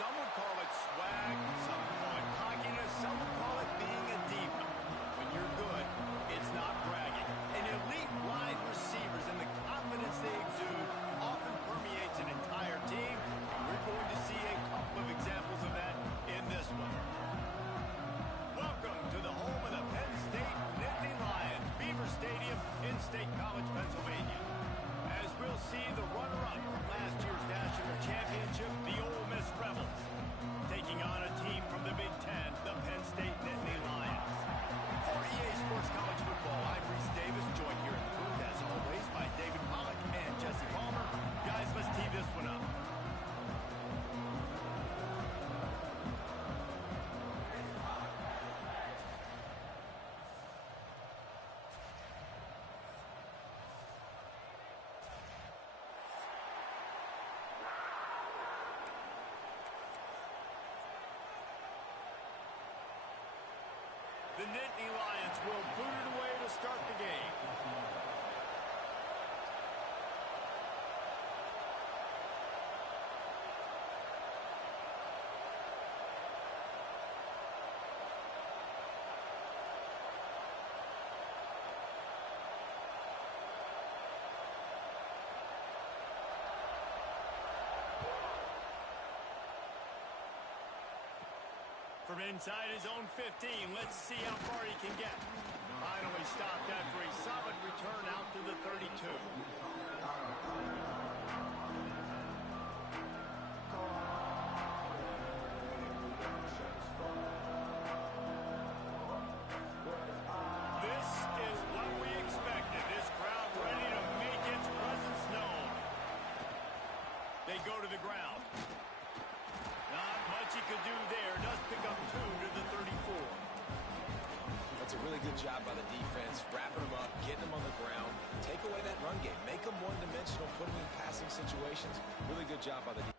Some would call it swag, some would call it cockiness, some would call it being a diva. When you're good, it's not bragging. And elite wide receivers and the confidence they exude often permeates an entire team, and we're going to see a couple of examples of that in this one. Welcome to the home of the Penn State Nittany Lions, Beaver Stadium in State College, Pennsylvania. As we'll see the runner-up from last year's national championship, the Ole Miss Rebels, taking on a team from the Big Ten, the Penn State Nittany Lions. For EA Sports College Football, I'm Reese Davis, joined here in the booth, as always, by David Pollack and Jesse Palmer. Guys, let's tee this one up. The Nittany Lions will boot it away to start the game. From inside his own 15, let's see how far he can get. Finally stopped after a solid return out to the 32. This is what we expected. This crowd ready to make its presence known. They go to the ground. Not much he could do there. Does pick up 2 to the 34. That's a really good job by the defense. Wrapping them up, getting them on the ground. Take away that run game. Make them one-dimensional. Put them in passing situations. Really good job by the defense.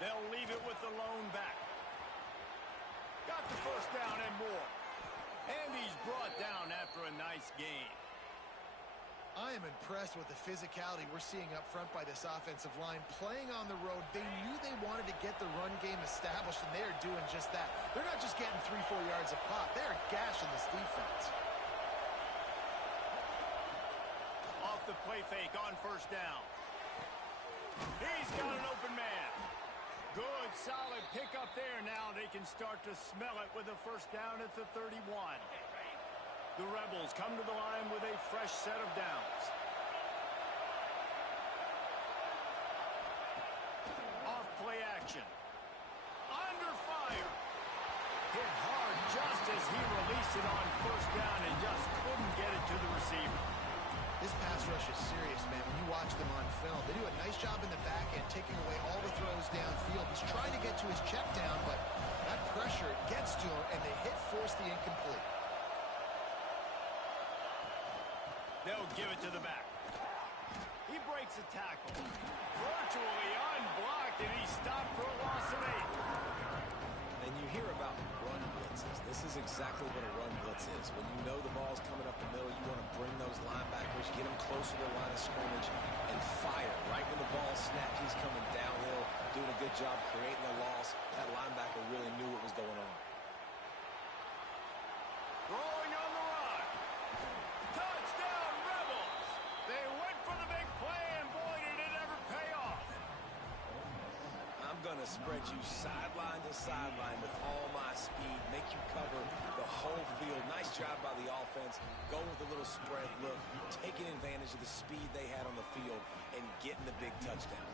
They'll leave it with the lone back. Got the first down and more. And he's brought down after a nice gain. I am impressed with the physicality we're seeing up front by this offensive line. Playing on the road, they knew they wanted to get the run game established, and they are doing just that. They're not just getting 3-4 yards a pop. They are gashing this defense. Off the play fake on first down. He's got an open man. Good, solid pickup there. Now they can start to smell it with a first down at the 31. The Rebels come to the line with a fresh set of downs. Off play action. Under fire. Hit hard just as he released it on first down and just couldn't get it to the receiver. This pass rush is serious, man. When you watch them on film, they do a nice job in the back end, taking away all the throws downfield. He's trying to get to his check down, but that pressure gets to him, and they force the incomplete. They'll give it to the back. He breaks a tackle. Virtually unblocked, and he's stopped for a loss of 8. And you hear about run blitzes. This is exactly what a run blitz is. When you know the ball's coming up the middle, you want to bring those linebackers, get them closer to the line of scrimmage, and fire. Right when the ball's snapped, he's coming downhill. doing a good job creating the loss. That linebacker really knew what was going on. Throwing on the run. Touchdown, Rebels! They went for the big play, and boy, did it ever pay off. I'm going to spread you sideline to sideline with all my speed, make you cover the whole field. Nice job by the offense. Go with a little spread look, taking advantage of the speed they had on the field and getting the big touchdown.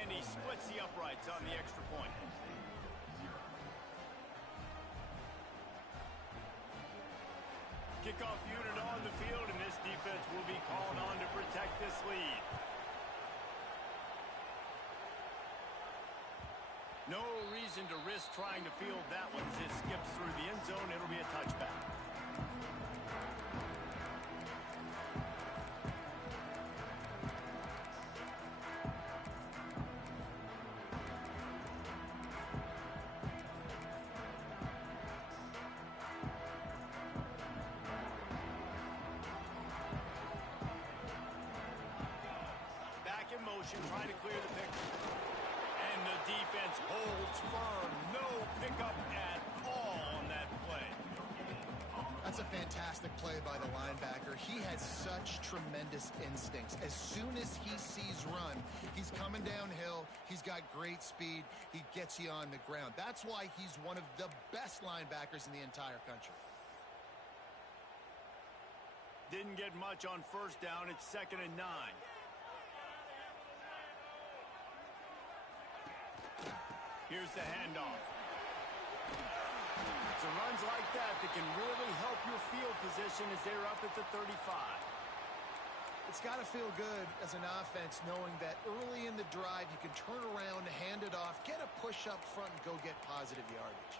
And he splits the uprights on the extra point. Kickoff unit on the field, and this defense will be called on to protect this lead. No reason to risk trying to field that one as it skips through the end zone. It'll be a touchback. Back in motion, trying to clear the picture. And the defense holds firm. No pickup at all on that play. That's a fantastic play by the linebacker. He has such tremendous instincts. As soon as he sees run, he's coming downhill. He's got great speed. He gets you on the ground. That's why he's one of the best linebackers in the entire country. Didn't get much on first down. It's 2nd and 9. Here's the handoff. It's runs like that can really help your field position as they're up at the 35. It's got to feel good as an offense knowing that early in the drive you can turn around, hand it off, get a push up front, and go get positive yardage.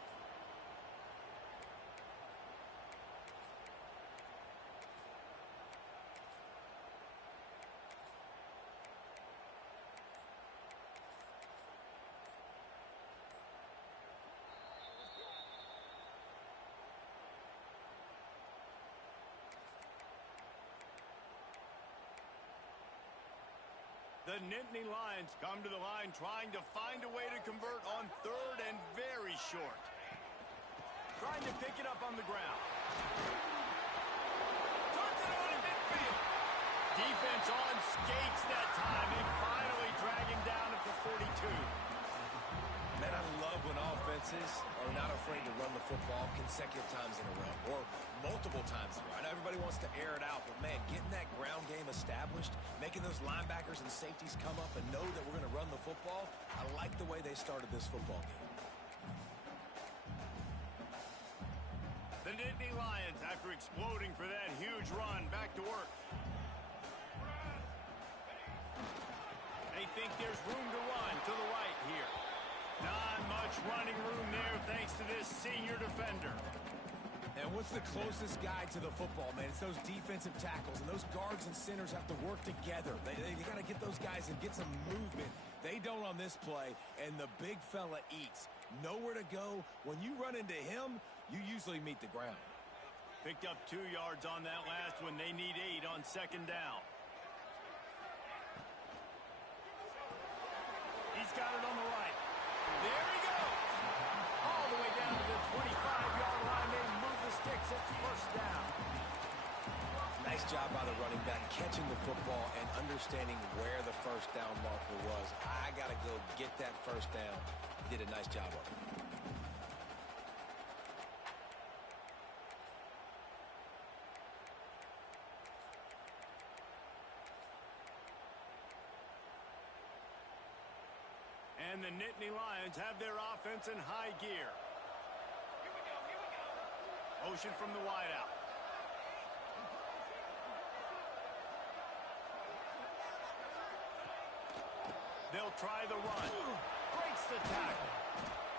The Nittany Lions come to the line trying to find a way to convert on 3rd and very short. Trying to pick it up on the ground. Turns it on in midfield. Defense on skates that time. They finally drag him down at the 42. Man, I love when offenses are not afraid to run the football consecutive times in a row or multiple times in a row. I know everybody wants to air it out, but, man, getting that ground game established, making those linebackers and safeties come up and know that we're going to run the football, I like the way they started this football game. The Nittany Lions, after exploding for that huge run, back to work. They think there's room to run to the right here. Not much running room there thanks to this senior defender. And what's the closest guy to the football, man? It's those defensive tackles, and those guards and centers have to work together. They got to get those guys and get some movement. They don't on this play, and the big fella eats. Nowhere to go. When you run into him, you usually meet the ground. Picked up 2 yards on that last one. They need 8 on 2nd down. He's got it on the right. There he goes. All the way down to the 25-yard line. They move the sticks. It's 1st down. Nice job by the running back, catching the football and understanding where the 1st down marker was. I got to go get that 1st down. He did a nice job of it. And the Nittany Lions have their offense in high gear. Motion from the wideout. They'll try the run. Breaks the tackle.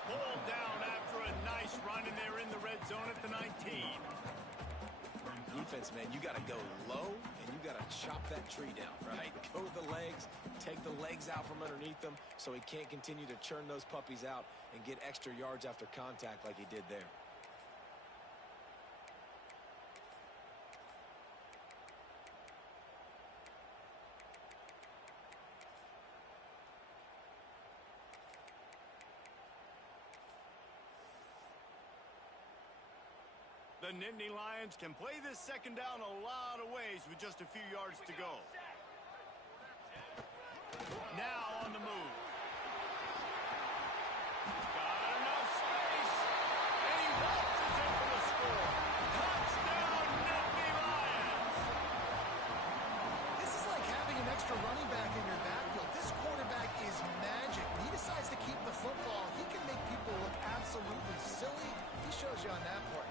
Pulled down after a nice run, and they're in the red zone at the 19. Defense, man, you got to go low, and you got to chop that tree down, right? Go to the legs, take the legs out from underneath them so he can't continue to churn those puppies out and get extra yards after contact like he did there. The Nittany Lions can play this second down a lot of ways with just a few yards to go. Now on the move. Got enough space. And he waltzes in for the score. Touchdown, Nittany Lions. This is like having an extra running back in your backfield. This quarterback is magic. When he decides to keep the football, he can make people look absolutely silly. He shows you on that play.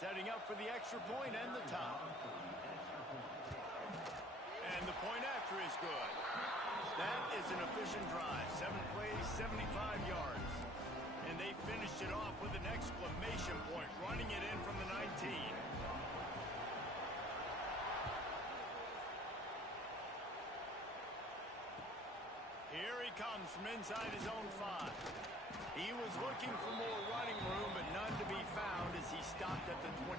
Setting up for the extra point and the top. And the point after is good. That is an efficient drive. 7 plays, 75 yards. And they finished it off with an exclamation point, running it in from the 19. Here he comes from inside his own 5. He was looking for more running room, but none to be found as he stopped at the 23.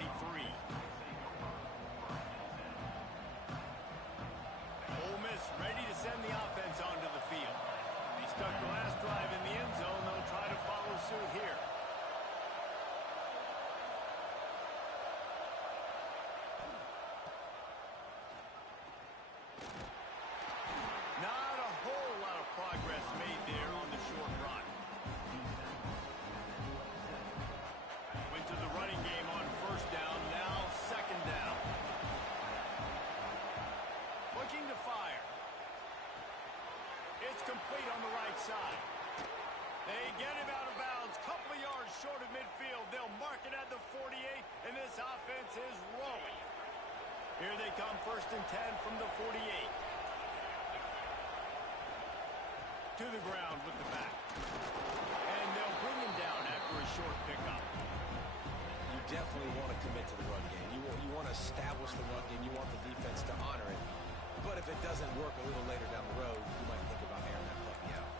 Ole Miss ready to send the offense onto the field. They stuck the last drive in the end zone. They'll try to follow suit here. Not a whole lot of progress made there on the short run. Went to the running game on first down, now second down. Looking to fire. It's complete on the right side. They get him out of bounds, couple of yards short of midfield. They'll mark it at the 48, and this offense is rolling. Here they come, 1st and 10 from the 48. To the ground with the back. And they'll bring him down after a short pickup. You definitely want to commit to the run game. You want to establish the run game. You want the defense to honor it. But if it doesn't work a little later down the road, you might think about airing that puppy out.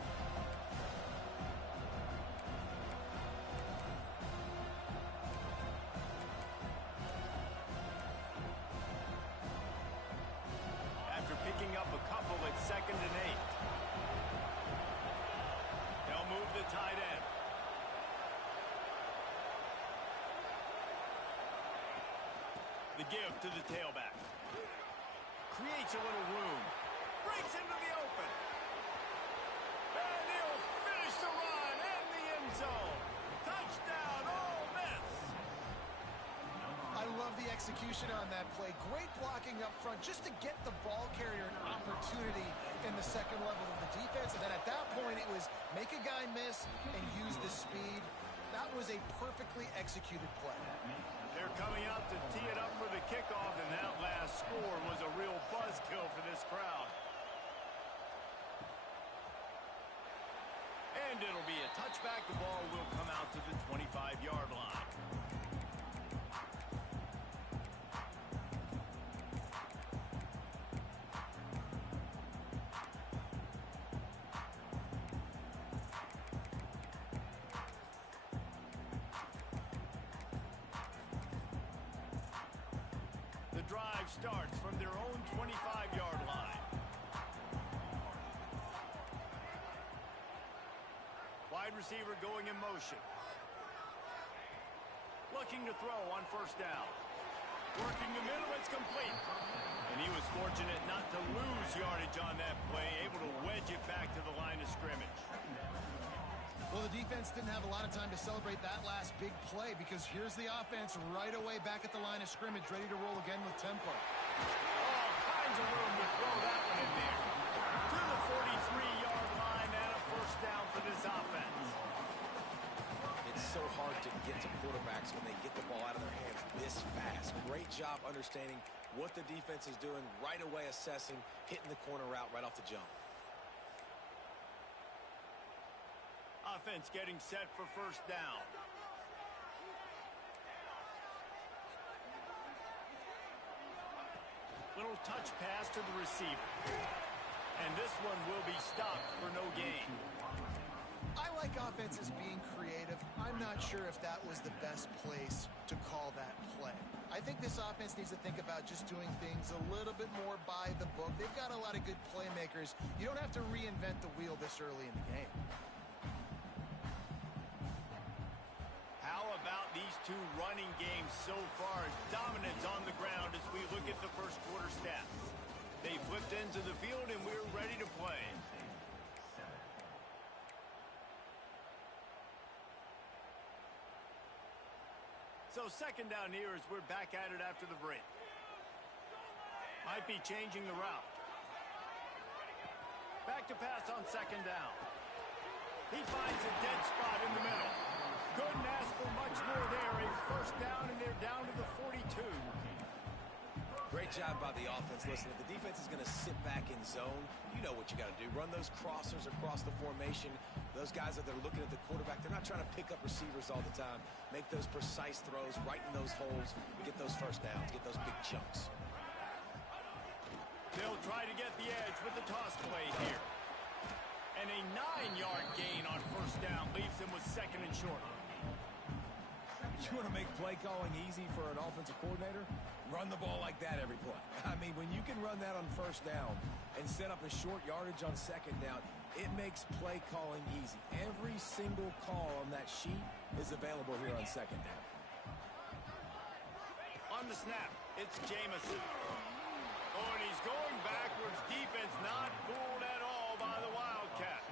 After picking up a couple at 2nd and 8. They'll move the tight end. The give to the tailback. Creates a little room. Breaks into the open. And he'll finish the run in the end zone. Touchdown, Ole Miss. I love the execution on that play. Great blocking up front just to get the ball carrier an opportunity in the second level of the defense. And then at that point, it was make a guy miss and use the speed. That was a perfectly executed play. They're coming out to tee it up for the kickoff, and that last score was a real buzzkill for this crowd. And it'll be a touchback. The ball will come out to the 25-yard line. The drive starts from their own 25-yard line. Wide receiver going in motion. Looking to throw on first down. Working the middle, it's complete. And he was fortunate not to lose yardage on that play, able to wedge it back to the line of scrimmage. Well, the defense didn't have a lot of time to celebrate that last big play because here's the offense right away back at the line of scrimmage, ready to roll again with tempo. All kinds of room to throw that one in there. To the 43-yard line and a first down for this offense. It's so hard to get to quarterbacks when they get the ball out of their hands this fast. Great job understanding what the defense is doing, right away assessing, hitting the corner route right off the jump. Offense getting set for first down. Little touch pass to the receiver. And this one will be stopped for no gain. I like offenses being creative. I'm not sure if that was the best place to call that play. I think this offense needs to think about just doing things a little bit more by the book. They've got a lot of good playmakers. You don't have to reinvent the wheel this early in the game. How about these two running games so far? Dominance on the ground as we look at the first quarter stats. They flipped into the field and we're ready to play. So second down here as we're back at it after the break. Might be changing the route. Back to pass on second down. He finds a dead spot in the middle. Couldn't ask for much more there. A first down, and they're down to the 42. Great job by the offense. Listen, if the defense is going to sit back in zone, you know what you got to do. Run those crossers across the formation. Those guys that are looking at the quarterback, they're not trying to pick up receivers all the time. Make those precise throws, right in those holes, get those first downs, get those big chunks. They'll try to get the edge with the toss play here. And a 9-yard gain on first down leaves them with second and short. You want to make play calling easy for an offensive coordinator? Run the ball like that every play. I mean, when you can run that on first down and set up a short yardage on second down, it makes play calling easy. Every single call on that sheet is available here on second down. On the snap, it's Jamison. Oh, and he's going backwards. Defense not fooled at all by the Wildcat.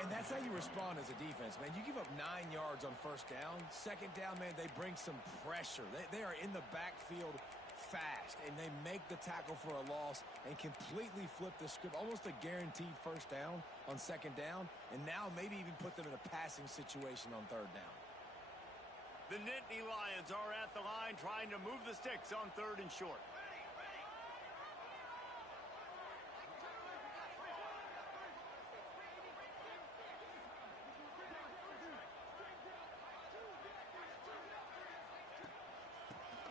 And that's how you respond as a defense, man. You give up 9 yards on first down. Second down, man, they bring some pressure. They are in the backfield fast, and they make the tackle for a loss and completely flip the script. Almost a guaranteed first down on second down, and now maybe even put them in a passing situation on third down. The Nittany Lions are at the line trying to move the sticks on third and short.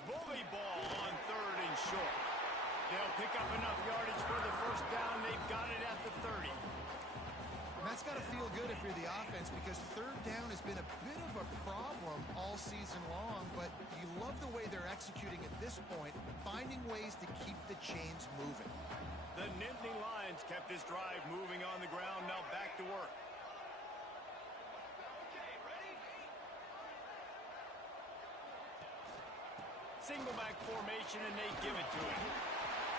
Bully ball on third and short. They'll pick up enough yardage for the first down. They've got it at the 30. And that's got to feel good if you're the offense, because third down has been a bit of a problem all season long, but you love the way they're executing at this point, finding ways to keep the chains moving. The Nittany Lions kept this drive moving on the ground. Now back to work. Single back formation, and they give it to him.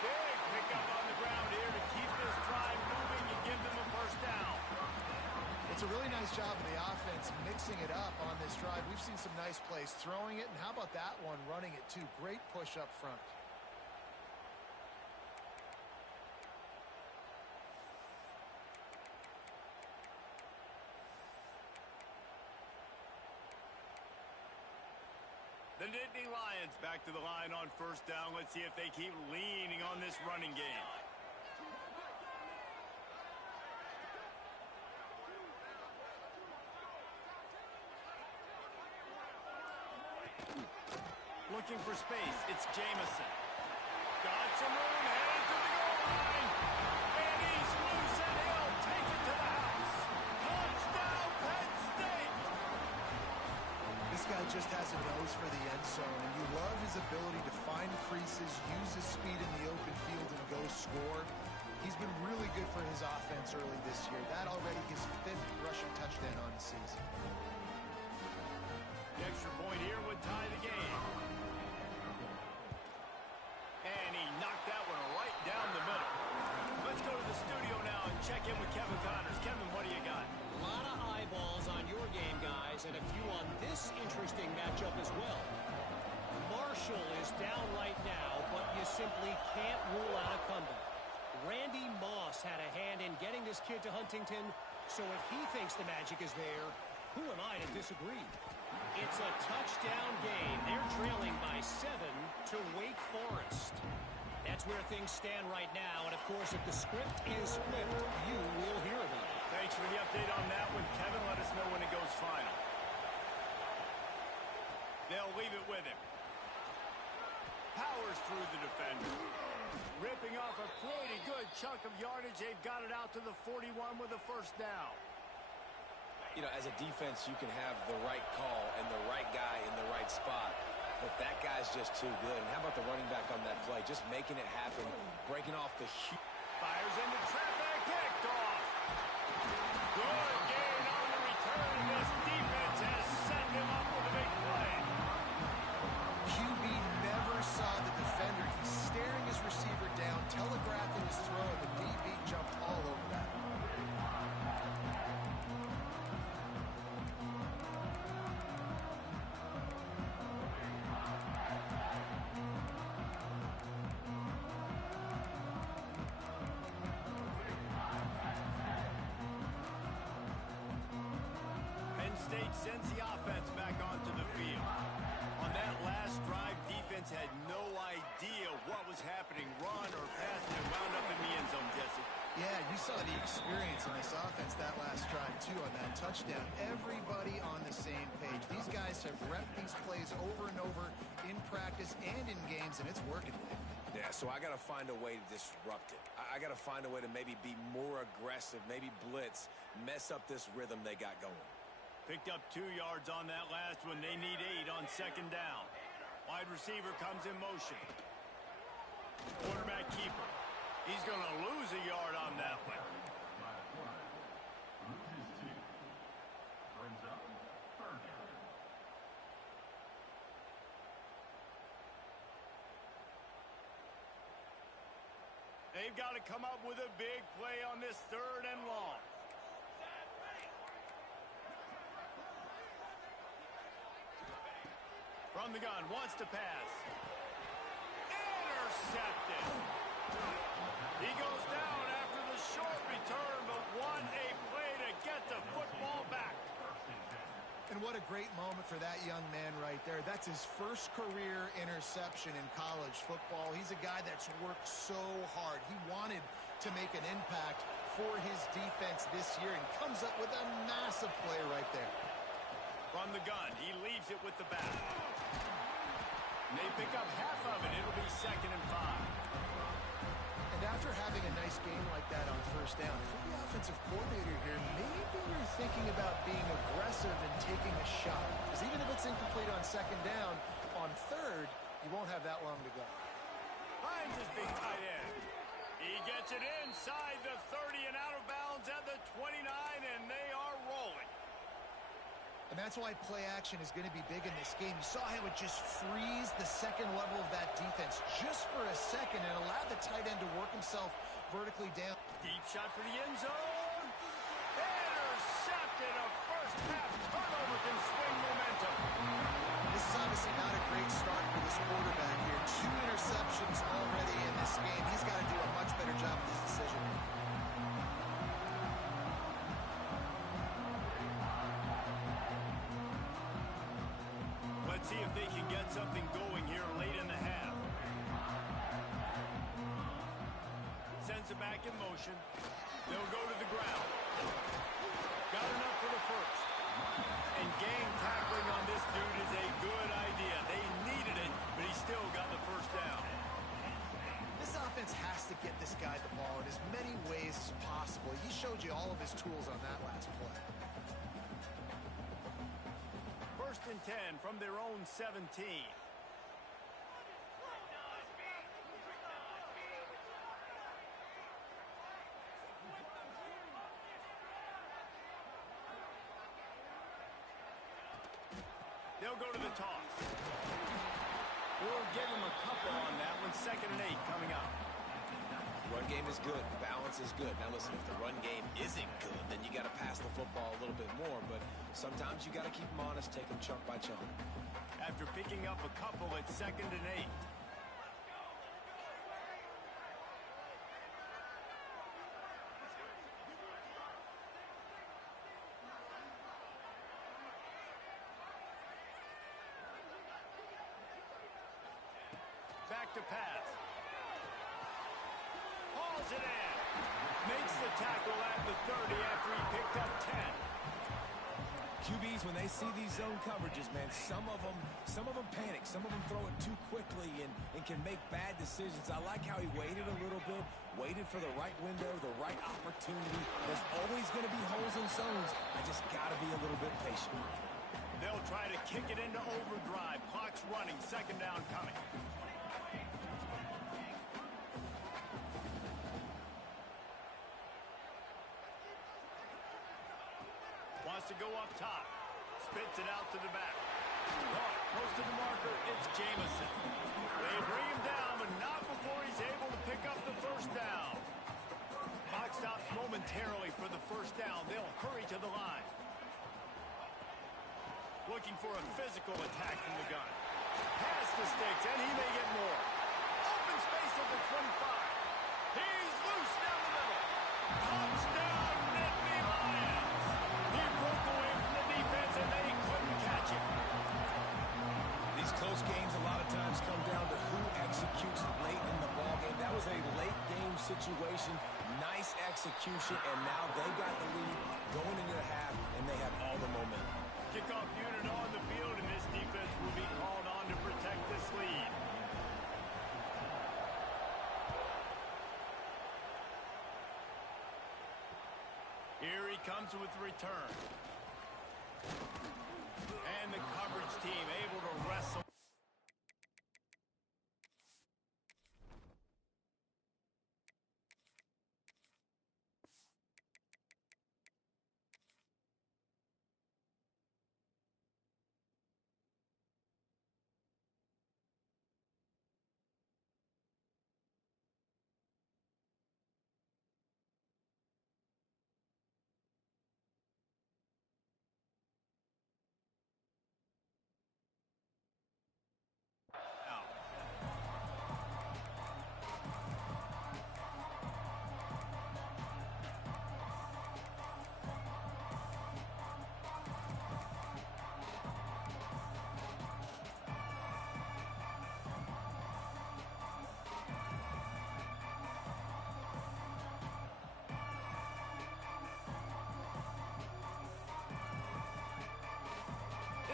Big pickup on the ground here to keep this drive moving and give them a first down. It's a really nice job of the offense mixing it up on this drive. We've seen some nice plays throwing it, and how about that one running it too? Great push up front. The Nittany Lions back to the line on first down. Let's see if they keep leaning on this running game. Looking for space. It's Jamison. Got some room. Headed to the goal line. And he's loose, and he'll take it to the house. Touchdown, Penn State. This guy just has a nose for the end zone, and you love his ability to find creases, use his speed in the open field, and go score. He's been really good for his offense early this year. That already his 5th rushing touchdown on the season. The extra point here would tie the game. And he knocked that one right down the middle. Let's go to the studio now and check in with Kevin Connors. Kevin, what do you got? A lot of eyeballs on your game, guys, and a few on this interesting matchup as well. Marshall is down right now, but you simply can't rule out a comeback. Randy Moss had a hand in getting this kid to Huntington, so if he thinks the magic is there, who am I to disagree? It's a touchdown game. They're trailing by 7 to Wake Forest. That's where things stand right now, and of course, if the script is flipped, you will hear about it. Thanks for the update on that one, Kevin. Let us know when it goes final. They'll leave it with him. Powers through the defender. Ripping off a pretty good chunk of yardage. They've got it out to the 41 with a first down. You know, as a defense, you can have the right call and the right guy in the right spot, but that guy's just too good. And how about the running back on that play? Just making it happen, breaking off the huge. Fires into traffic, picked off. Good gain on the return. This defense has set him up with a big play. QB never saw the defender. He's staring his receiver down, telegraphing his throw. The DB jumped all over that. State sends the offense back onto the field. On that last drive, defense had no idea what was happening, run or pass, and it wound up in the end zone, Jesse. Yeah, you saw the experience in this offense that last drive, too, on that touchdown. Everybody on the same page. These guys have repped these plays over and over in practice and in games, and it's working. Yeah, so I got to find a way to disrupt it. I got to find a way to maybe be more aggressive, maybe blitz, mess up this rhythm they got going. Picked up 2 yards on that last one. They need 8 on second down. Wide receiver comes in motion. Quarterback keeper. He's going to lose a yard on that one. They've got to come up with a big play on this 3rd and long. From the gun, wants to pass. Intercepted. He goes down after the short return, but what a play to get the football back. And what a great moment for that young man right there. That's his first career interception in college football. He's a guy that's worked so hard. He wanted to make an impact for his defense this year and comes up with a massive play right there. From the gun, he leaves it with the back. And they pick up half of it. It'll be 2nd and 5. And after having a nice game like that on first down, for the offensive coordinator here, maybe you're thinking about being aggressive and taking a shot. Because even if it's incomplete on second down, on 3rd, you won't have that long to go. Finds his big tight end. He gets it inside the 30 and out of bounds at the 29, and they are rolling. And that's why play action is going to be big in this game. You saw how it just frees the second level of that defense just for a second and allowed the tight end to work himself vertically down. Deep shot for the end zone. Intercepted. A first half turnover can swing momentum. This is obviously not a great start for this quarterback here. 2 interceptions already in this game. He's got to do a much better job with this decision. Let's see if they can get something going here late in the half. Sends it back in motion. They'll go to the ground. Got enough for the first. And gang tackling on this dude is a good idea. They needed it, but he still got the first down. This offense has to get this guy the ball in as many ways as possible. He showed you all of his tools on that last play. 1st and 10 from their own 17. They'll go to the toss. We'll give him a couple on that one. 2nd and 8 coming up. Run game is good. Balance is good. Now, listen, if the run game isn't good, then you got to pass the football a little bit more. But sometimes you got to keep them honest, take them chunk by chunk. After picking up a couple, it's 2nd and 8. Back to pass. Hauls it in. Makes the tackle at the 30 after he picked up 10. QBs, when they see these zone coverages, man, some of them panic. Some of them throw it too quickly and can make bad decisions. I like how he waited a little bit, waited for the right window, the right opportunity. There's always going to be holes in zones. I just got to be a little bit patient. They'll try to kick it into overdrive. Clock's running. warning, second down coming. Wants to go up top. Spits it out to the back. Close to the marker, it's Jamison. They bring him down, but not before he's able to pick up the first down. Clock stops momentarily for the first down. They'll hurry to the line. Looking for a physical attack from the gun. Pass the sticks, and he may get more. Open space at the 25. He's loose down the middle. Touchdown, Nittany Lions. He broke away from the defense, and they couldn't catch him. These close games a lot of times come down to who executes late in the ball game. That was a late game situation. Nice execution, and now they got the lead going into the half, and they have all the momentum. Kickoff unit on the field, and this defense will be called on to protect this lead. Here he comes with the return. And the coverage team able to wrestle.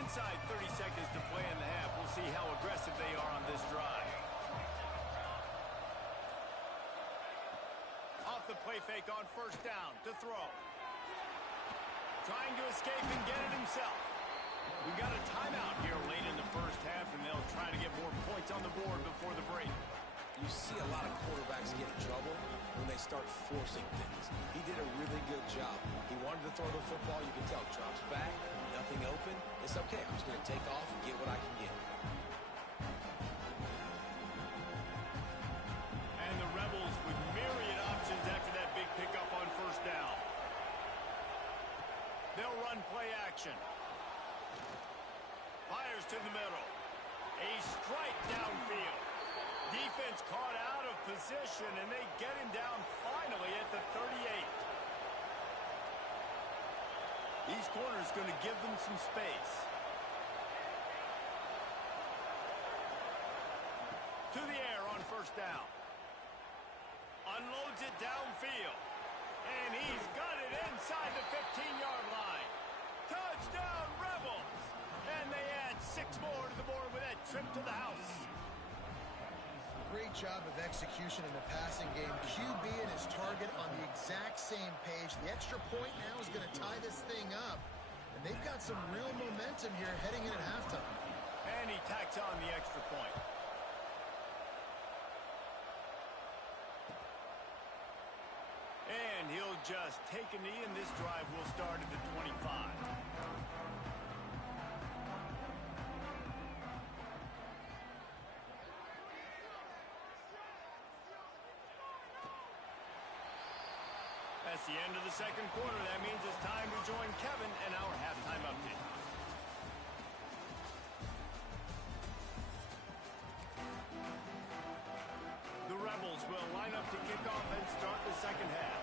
Inside 30 seconds to play in the half. We'll see how aggressive they are on this drive. Off the play fake on first down to throw. Trying to escape and get it himself. We've got a timeout here late in the first half, and they'll try to get more points on the board before the break. You see a lot of quarterbacks get in trouble when they start forcing things. He did a really good job. He wanted to throw the football. You can tell. Drops back, nothing open. It's okay. I'm just going to take off and get what I can get. And the Rebels with myriad options after that big pickup on first down. They'll run play action. Fires to the middle. A strike downfield. Defense caught out of position, and they get him down finally at the 38. These corners going to give them some space. To the air on first down. Unloads it downfield. And he's got it inside the 15-yard line. Touchdown, Rebels! And they add 6 more to the board with that trip to the house. Great job of execution in the passing game. QB and his target on the exact same page. The extra point now is going to tie this thing up. And they've got some real momentum here heading in at halftime. And he tacks on the extra point. And he'll just take a knee, and this drive will start at the 25. That's the end of the second quarter. That means it's time to join Kevin and our halftime update. The Rebels will line up to kick off and start the second half.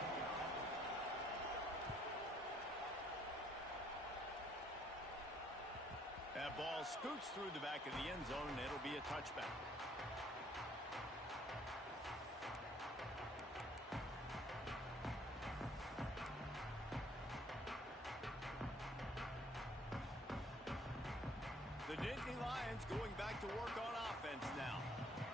That ball scoots through the back of the end zone, and it'll be a touchback. The Nittany Lions going back to work on offense now.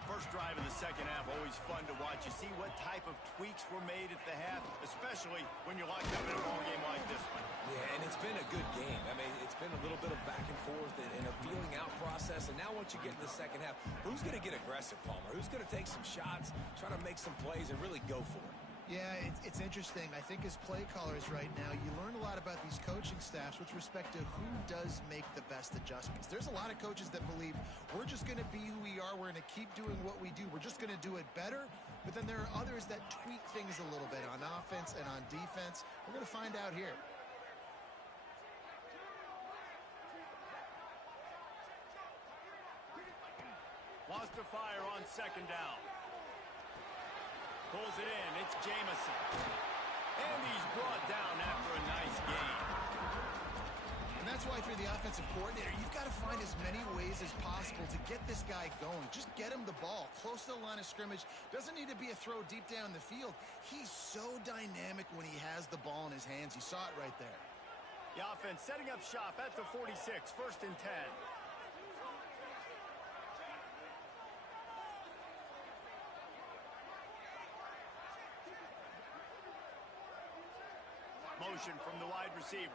First drive drive in the second half, always fun to watch. You see what type of tweaks were made at the half, especially when you're locked up in a ball game like this one. Yeah, and it's been a good game. I mean, it's been a little bit of back and forth and a feeling out process. And now once you get in the second half, who's going to get aggressive, Palmer? Who's going to take some shots, try to make some plays, and really go for it? Yeah, it's interesting. I think as play callers right now, you learn a lot about these coaching staffs with respect to who does make the best adjustments. There's a lot of coaches that believe we're just going to be who we are. We're going to keep doing what we do. We're just going to do it better. But then there are others that tweak things a little bit on offense and on defense. We're going to find out here. Wants to fire on second down. Pulls it in. It's Jamison. And he's brought down after a nice gain. And that's why, if you're the offensive coordinator, you've got to find as many ways as possible to get this guy going. Just get him the ball close to the line of scrimmage. Doesn't need to be a throw deep down the field. He's so dynamic when he has the ball in his hands. You saw it right there. The offense setting up shop at the 46, 1st and 10. Motion from the wide receiver.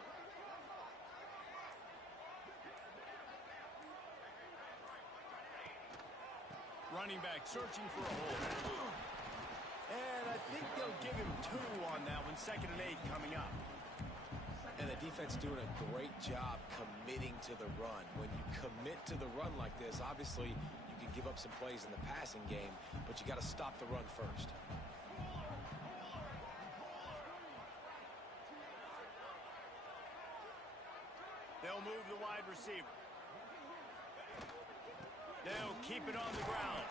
Running back searching for a hole. And I think they'll give him 2 on that one. 2nd and 8 coming up. And the defense doing a great job committing to the run. When you commit to the run like this, obviously you can give up some plays in the passing game, but you got to stop the run first. They'll move the wide receiver. They'll keep it on the ground.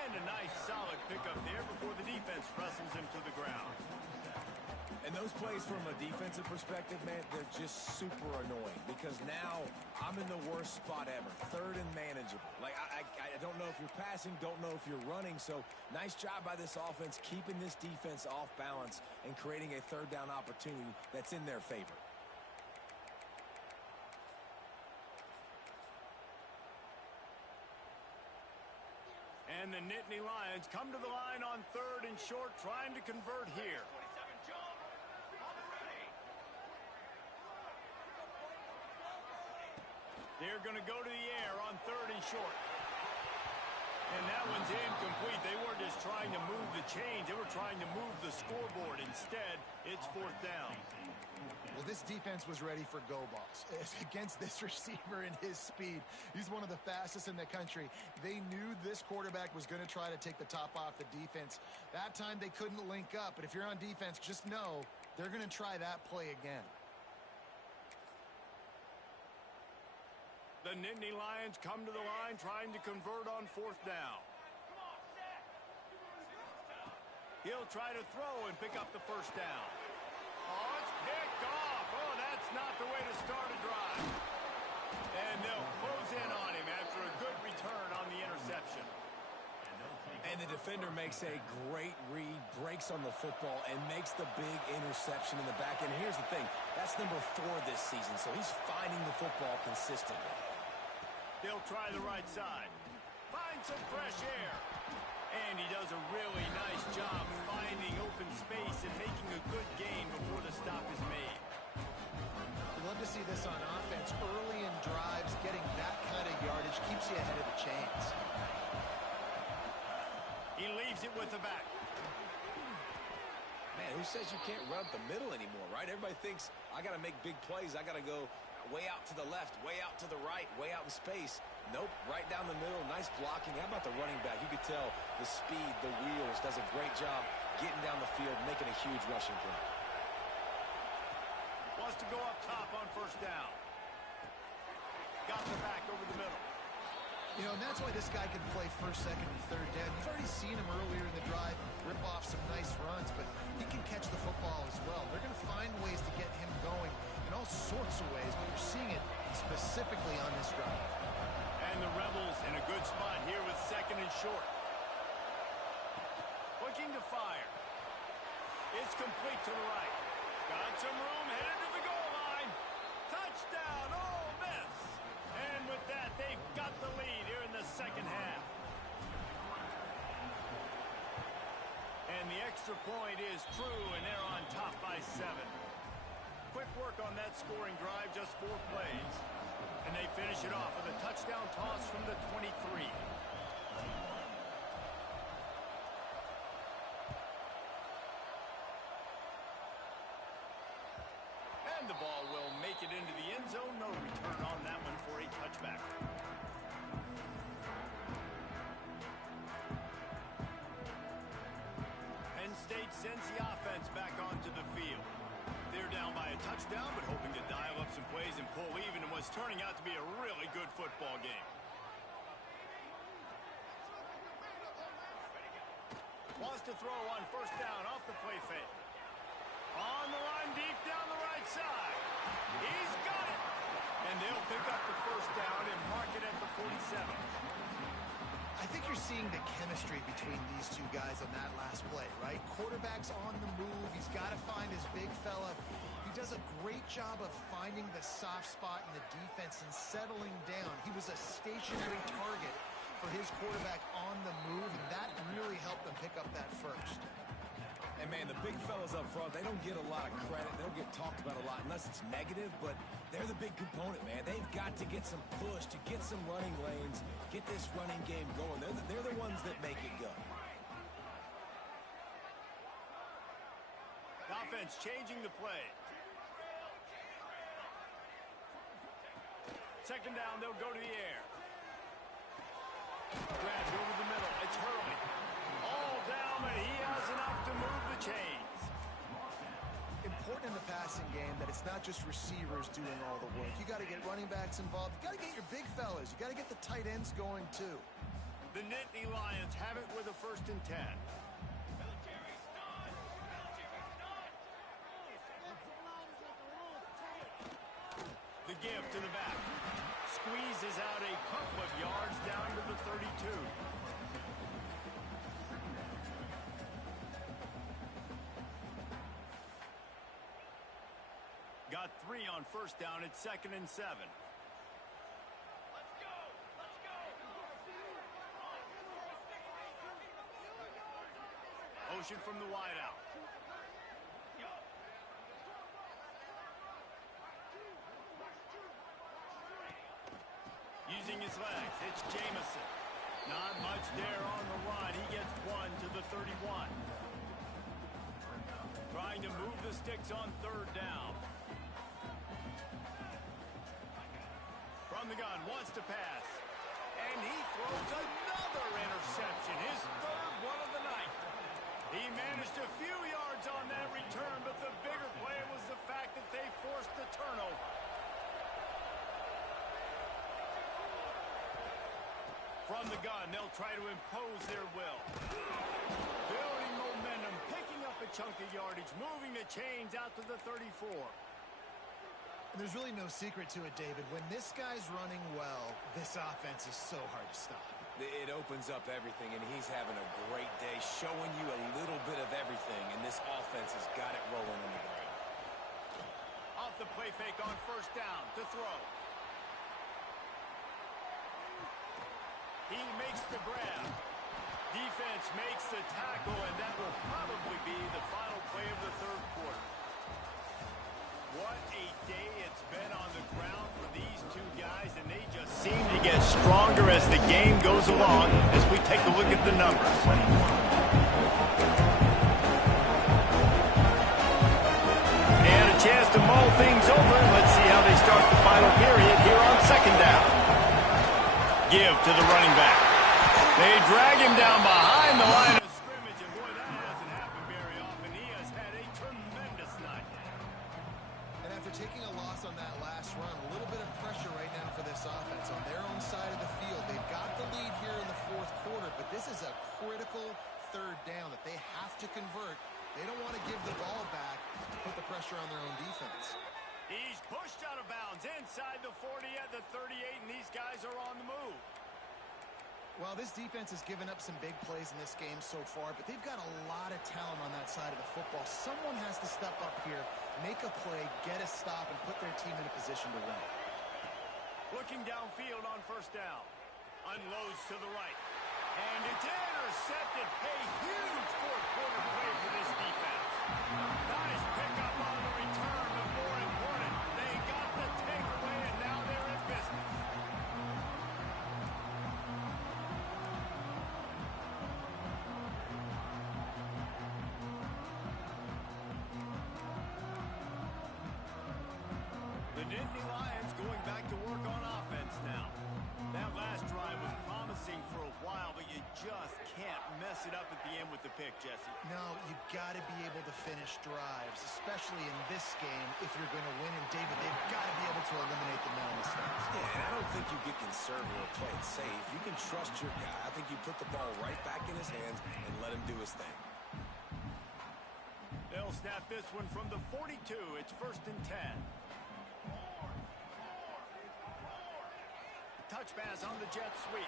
And a nice solid pickup there before the defense wrestles him to the ground. And those plays from a defensive perspective, man, they're just super annoying because now I'm in the worst spot ever. 3rd and manageable. Like, I don't know if you're passing, don't know if you're running. So nice job by this offense keeping this defense off balance and creating a 3rd down opportunity that's in their favor. And the Nittany Lions come to the line on 3rd and short, trying to convert here. They're going to go to the air on 3rd and short. And that one's incomplete. They weren't just trying to move the chains. They were trying to move the scoreboard. Instead, it's 4th down. Well, this defense was ready for go balls against this receiver and his speed. He's one of the fastest in the country. They knew this quarterback was going to try to take the top off the defense. That time they couldn't link up, but if you're on defense, just know they're going to try that play again. The Nittany Lions come to the line trying to convert on 4th down. He'll try to throw and pick up the 1st down. Oh, it's picked off. Oh, that's not the way to start a drive. And they'll close in on him after a good return on the interception. And the defender makes a great read, breaks on the football, and makes the big interception in the back. And here's the thing, that's number 4 this season, so he's finding the football consistently. They'll try the right side. Find some fresh air. And he does a really nice job finding open space and making a good gain before the stop is made. We love to see this on offense. Early in drives, getting that kind of yardage keeps you ahead of the chains. He leaves it with the back. Man, who says you can't run up the middle anymore, right? Everybody thinks, I got to make big plays. I got to go way out to the left, way out to the right, way out in space. Nope, right down the middle. Nice blocking. How about the running back? You could tell the speed, the wheels, does a great job getting down the field, making a huge rushing play. Wants to go up top on 1st down. Got the back over the middle. You know, and that's why this guy can play 1st, 2nd, and 3rd down. You've already seen him earlier in the drive rip off some nice runs, but he can catch the football as well. They're going to find ways to get him going in all sorts of ways, but you're seeing it specifically on this drive. And the Rebels in a good spot here with 2nd and short. Looking to fire. It's complete to the right. Got some room, headed to the goal line. Touchdown, Ole Miss. And with that, they've got the lead here in the 2nd half. And the extra point is true, and they're on top by 7. Quick work on that scoring drive, just 4 plays. And they finish it off with a touchdown toss from the 23. And the ball will make it into the end zone. No return on that one for a touchback. Penn State sends the offense back onto the field. They're down by a touchdown, but hoping to dial up some plays and pull even in what's turning out to be a really good football game. Wants to throw on first down off the play fake. On the line deep down the right side. He's got it. And they'll pick up the first down and mark it at the 47. I think you're seeing the chemistry between these two guys on that last play, right? Quarterback's on the move. He's got to find his big fella. He does a great job of finding the soft spot in the defense and settling down. He was a stationary target for his quarterback on the move, and that really helped them pick up that first. And, man, the big fellas up front, they don't get a lot of credit. They don't get talked about a lot unless it's negative, but they're the big component, man. They've got to get some push, to get some running lanes, get this running game going. They're the ones that make it go. The offense changing the play. Second down, they'll go to the air. Grab over the middle. It's Hurley. All down, but he has enough to move the chains. Important in the passing game that it's not just receivers doing all the work. You got to get running backs involved. You got to get your big fellas. You got to get the tight ends going too. The Nittany Lions have it with a 1st and 10. The give to the back. Squeezes out a couple of yards down to the 32. Got 3 on first down. It's 2nd and 7. Motion from the wideout. Using his legs, it's Jamison. Not much there on the run. He gets 1 to the 31. Trying to move the sticks on 3rd down. From the gun, wants to pass. And he throws another interception, his 3rd one of the night. He managed a few yards on that return, but the bigger play was the fact that they forced the turnover. From the gun, they'll try to impose their will. Building momentum, picking up a chunk of yardage, moving the chains out to the 34. And there's really no secret to it, David. When this guy's running well, this offense is so hard to stop. It opens up everything, and he's having a great day, showing you a little bit of everything, and this offense has got it rolling on the ground. Off the play fake on first down to throw. He makes the grab. Defense makes the tackle, and that will probably be the final play of the 3rd quarter. What a day it's been on the ground for these 2 guys, and they just seem to get stronger as the game goes along as we take a look at the numbers. And a chance to mull things over. Let's see how they start the final period here on 2nd down. Give to the running back. They drag him down behind the line of scrimmage, and boy, that doesn't happen very often. He has had a tremendous night. And after taking a loss on that last run, a little bit of pressure right now for this offense on their own side of the field. They've got the lead here in the 4th quarter, but this is a critical 3rd down that they have to convert. They don't want to give the ball back to put the pressure on their own defense. He's pushed out of bounds inside the 40 at the 38, and these guys are on the move. Well, this defense has given up some big plays in this game so far, but they've got a lot of talent on that side of the football. Someone has to step up here, make a play, get a stop, and put their team in a position to win. Looking downfield on first down. Unloads to the right. And it's intercepted. A huge fourth quarter play for this defense. Nice pickup on the return, but more important, they got the takeaway, and now they're in business. The Nittany Lions going back to work on offense now. That last drive was promising for a while, but you just can't mess it up at the end with the pick, Jesse. No, you got to be able to finish drives, especially in this game if you're going to win. And, David, they've got to be able to eliminate the mental mistakes. Yeah, and I don't think you get conservative or play it safe. You can trust your guy. I think you put the ball right back in his hands and let him do his thing. They'll snap this one from the 42. It's 1st and 10. Touch pass on the jet sweep.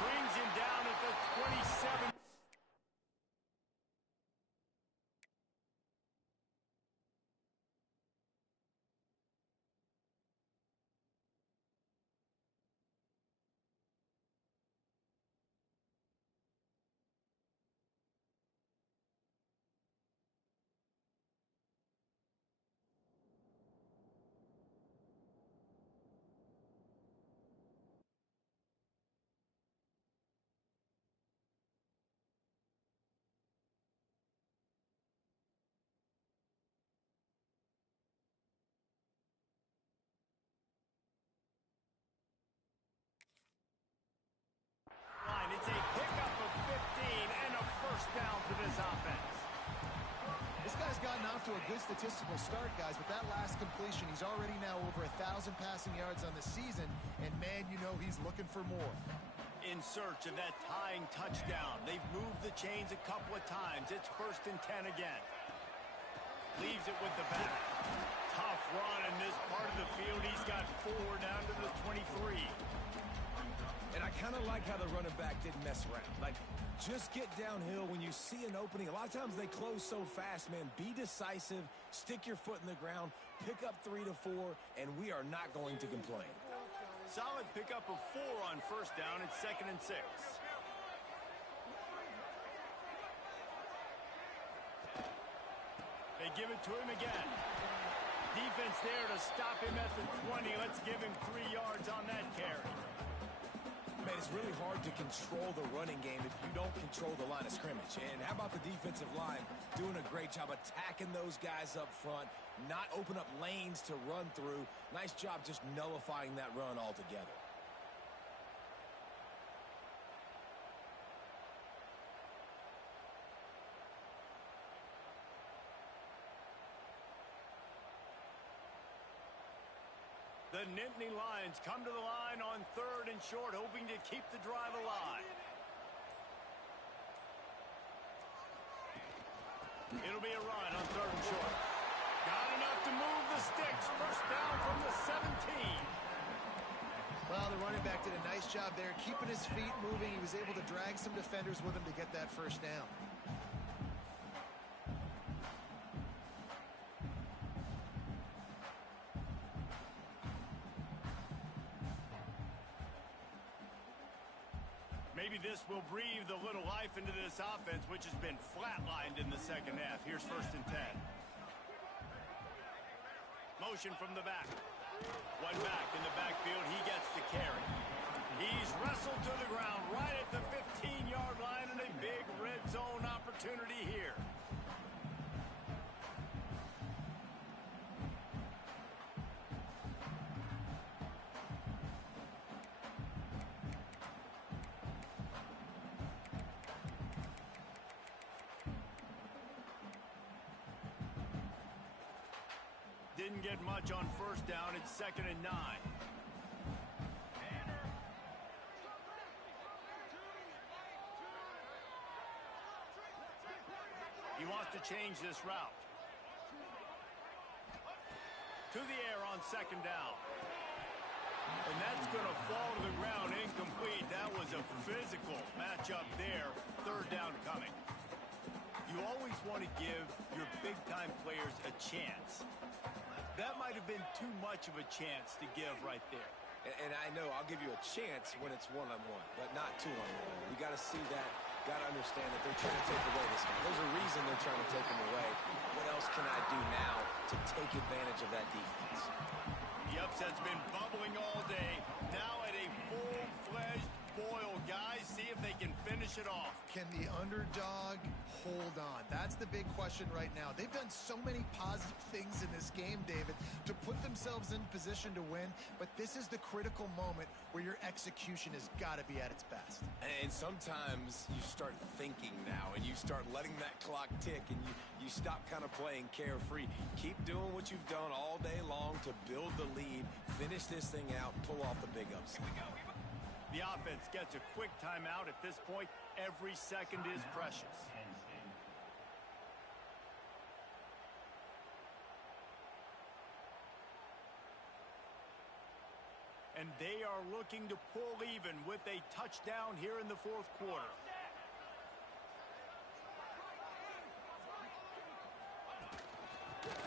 Brings him down at the 27. It's a pickup of 15 and a first down for this offense. This guy's gotten off to a good statistical start, guys. With that last completion, he's already now over 1,000 passing yards on the season. And, man, you know he's looking for more. In search of that tying touchdown. They've moved the chains a couple of times. It's 1st and 10 again. Leaves it with the back. Tough run in this part of the field. He's got 4 down to the 23. And I kind of like how the running back didn't mess around. Like, just get downhill when you see an opening. A lot of times they close so fast, man. Be decisive, stick your foot in the ground, pick up 3 to 4, and we are not going to complain. Solid pickup of 4 on 1st down. It's 2nd and 6. They give it to him again. Defense there to stop him at the 20. Let's give him 3 yards on that carry. Man, it's really hard to control the running game if you don't control the line of scrimmage. And how about the defensive line doing a great job attacking those guys up front, not open up lanes to run through. Nice job just nullifying that run altogether. The Nittany Lions come to the line on 3rd and short, hoping to keep the drive alive. It'll be a run on 3rd and short. Got enough to move the sticks. First down from the 17. Well, the running back did a nice job there, keeping his feet moving. He was able to drag some defenders with him to get that first down. Maybe this will breathe a little life into this offense, which has been flatlined in the second half. Here's 1st and 10. Motion from the back. One back in the backfield. He gets the carry. He's wrestled to the ground right at the 15-yard line, and a big red zone opportunity here. Didn't get much on 1st down. It's 2nd and 9. He wants to change this route. To the air on 2nd down. And that's going to fall to the ground incomplete. That was a physical matchup there. 3rd down coming. You always want to give your big-time players a chance. That might have been too much of a chance to give right there. And I know I'll give you a chance when it's one-on-one, but not two-on-one. You got to see that, got to understand that they're trying to take away this guy. There's a reason they're trying to take him away. What else can I do now to take advantage of that defense? The upset's been bubbling all day. Now at a full-fledged boil, guys. See if they can finish it off. Can the underdog hold on? That's the big question right now. They've done so many positive things in this game, David, to put themselves in position to win, but this is the critical moment where your execution has got to be at its best. And sometimes you start thinking now, and you start letting that clock tick, and you stop kind of playing carefree. Keep doing what you've done all day long to build the lead, finish this thing out, pull off the big upset. The offense gets a quick timeout at this point. Every second is precious. And they are looking to pull even with a touchdown here in the fourth quarter.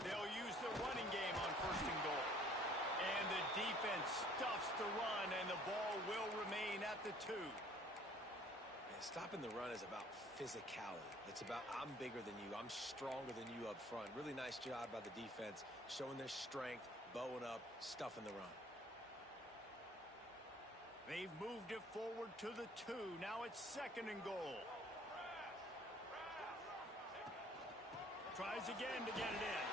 They'll use the running game on first and goal. And the defense stuffs the run, and the ball will remain at the 2. Man, stopping the run is about physicality. It's about I'm bigger than you. I'm stronger than you up front. Really nice job by the defense, showing their strength, bowing up, stuffing the run. They've moved it forward to the 2. Now it's second and goal. Tries again to get it in.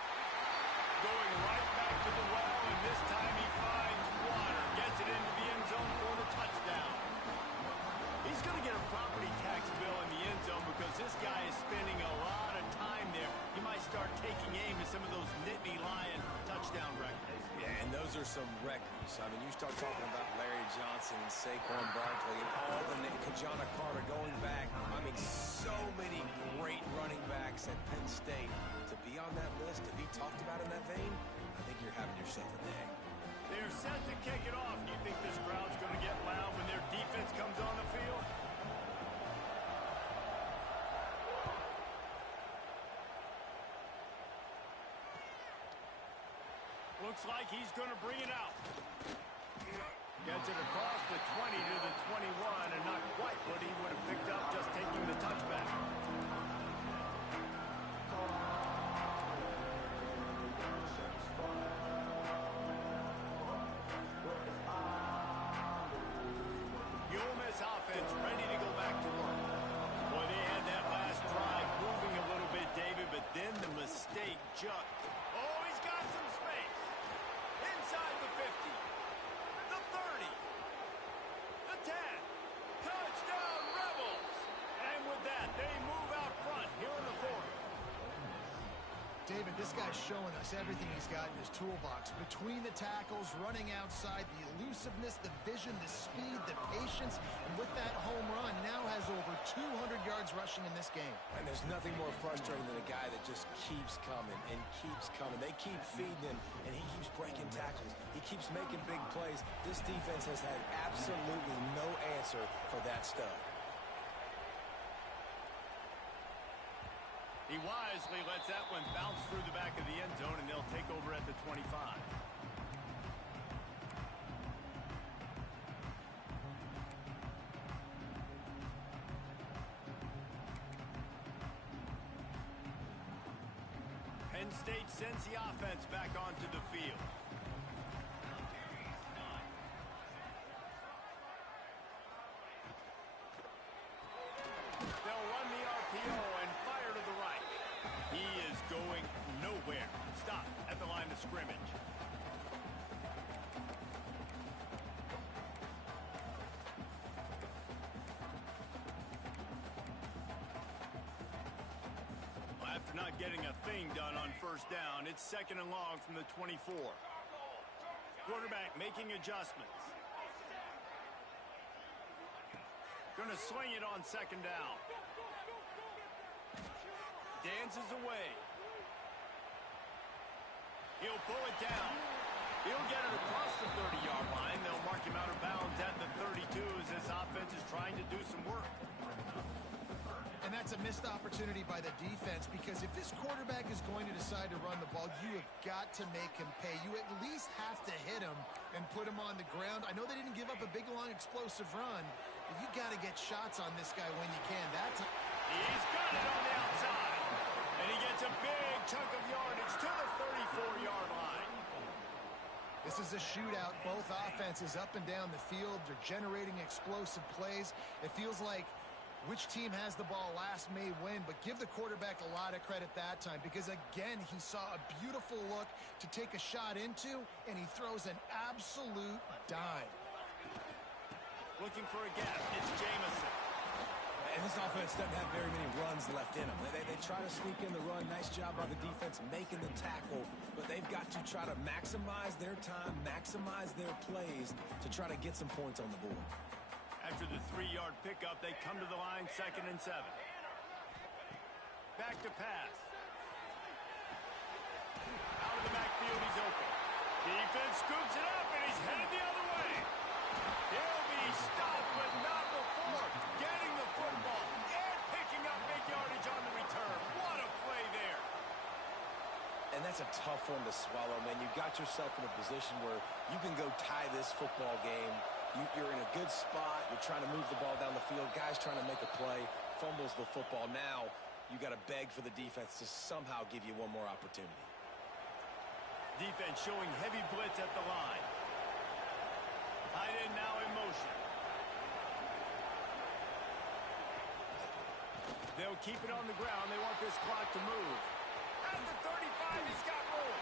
Going right back to the well, and this time he finds water. Gets it into the end zone for the touchdown. He's going to get a property tax bill in the end zone because this guy is spending a lot of time there. He might start taking aim at some of those Nittany Lion touchdown records. Yeah, and those are some records. I mean, you start talking about Larry Johnson and Saquon Barkley and all the Kajana Carter going back. I mean, so many great running backs at Penn State. To be on that list, to be talked about in that vein, I think you're having yourself a day. They're set to kick it off. Do you think this crowd's going to get loud when their defense comes on the field? Looks like he's going to bring it out. Gets it across the 20 to the 21, and not quite what he would have picked up just taking the touchback. The Ole Miss offense ready to go back to work. Boy, they had that last drive moving a little bit, David, but then the mistake jumped. Oh, he's got some space. Inside the 50. The 30. The 10. Touchdown, Rebels! And with that, they move out front here in the fourth. David, this guy's showing us everything he's got in his toolbox. Between the tackles, running outside, the elusiveness, the vision, the speed, the patience, and with that home run, now has over 200 yards rushing in this game. And there's nothing more frustrating than a guy that just keeps coming and keeps coming. They keep feeding him, and he keeps breaking tackles. He keeps making big plays. This defense has had absolutely no answer for that stud. He wisely lets that one bounce through the back of the end zone, and they'll take over at the 25. Penn State sends the offense back onto the field. They'll run the RPO and fire to the right. He is going nowhere. Stop at the line of scrimmage. Well, after not getting a thing done on first down, it's second and long from the 24. Quarterback making adjustments. Going to swing it on second down. Dances away. He'll pull it down. He'll get it across the 30-yard line. They'll mark him out of bounds at the 32 as this offense is trying to do some work. And that's a missed opportunity by the defense, because if this quarterback is going to decide to run the ball, you have got to make him pay. You at least have to hit him and put him on the ground. I know they didn't give up a big, long, explosive run, but you got to get shots on this guy when you can. He's got it on the outside, and he gets a big chunk of yardage to the 34-yard line. This is a shootout. Both offenses up and down the field. They're generating explosive plays. It feels like which team has the ball last may win, but give the quarterback a lot of credit that time, because, again, he saw a beautiful look to take a shot into, and he throws an absolute dime. Looking for a gap. It's Jamison. And this offense doesn't have very many runs left in them. They try to sneak in the run. Nice job by the defense making the tackle, but they've got to try to maximize their time, maximize their plays to try to get some points on the board. After the 3-yard pickup, they come to the line, 2nd and 7. Back to pass. Out of the backfield, he's open. Defense scoops it up, and he's headed the other way. He'll be stopped, but not before getting the football and picking up big yardage on the return. What a play there. And that's a tough one to swallow, man. You got yourself in a position where you can go tie this football game. You're in a good spot. You're trying to move the ball down the field. Guys trying to make a play. Fumbles the football. Now you got to beg for the defense to somehow give you one more opportunity. Defense showing heavy blitz at the line. Tight end now in motion. They'll keep it on the ground. They want this clock to move. At the 35, he's got room.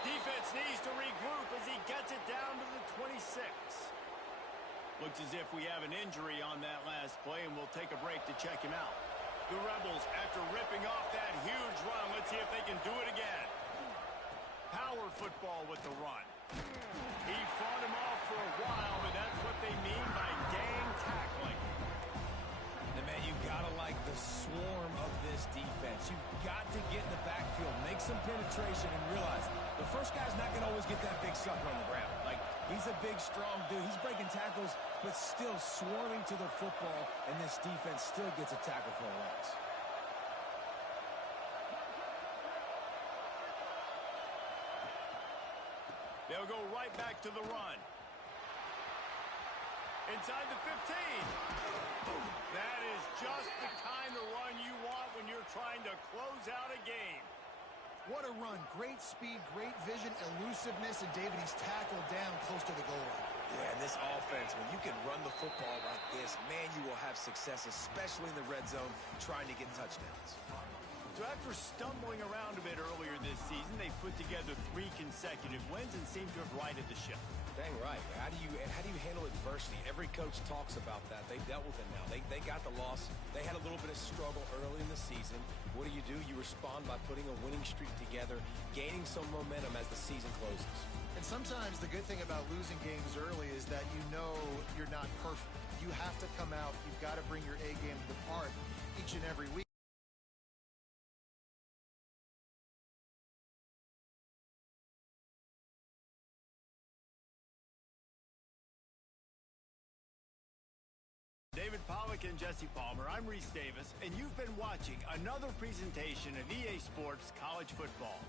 Defense needs to regroup as he gets it down to the 26. Looks as if we have an injury on that last play, and we'll take a break to check him out. The Rebels, after ripping off that huge run, let's see if they can do it again. Power football with the run. He fought him off for a while, but that's what they mean by gang tackling. And, man, you got to like the swarm of this defense. You've got to get in the backfield, make some penetration, and realize the first guy's not going to always get that big sucker on the ground. Like, he's a big, strong dude. He's breaking tackles, but still swarming to the football, and this defense still gets a tackle for a loss. They'll go right back to the run. Inside the 15. That is just the kind of run you want when you're trying to close out a game. What a run. Great speed, great vision, elusiveness, and David, he's tackled down close to the goal line. Yeah, and this offense, when you can run the football like this, man, you will have success, especially in the red zone, trying to get touchdowns. So after stumbling around a bit earlier this season, they put together 3 consecutive wins and seem to have righted the ship. Dang right. How do you handle adversity? Every coach talks about that. They've dealt with it now. They got the loss. They had a little bit of struggle early in the season. What do? You respond by putting a winning streak together, gaining some momentum as the season closes. And sometimes the good thing about losing games early is that you know you're not perfect. You have to come out. You've got to bring your A game to the park each and every week. David Pollack and Jesse Palmer, I'm Reese Davis, and you've been watching another presentation of EA Sports College Football.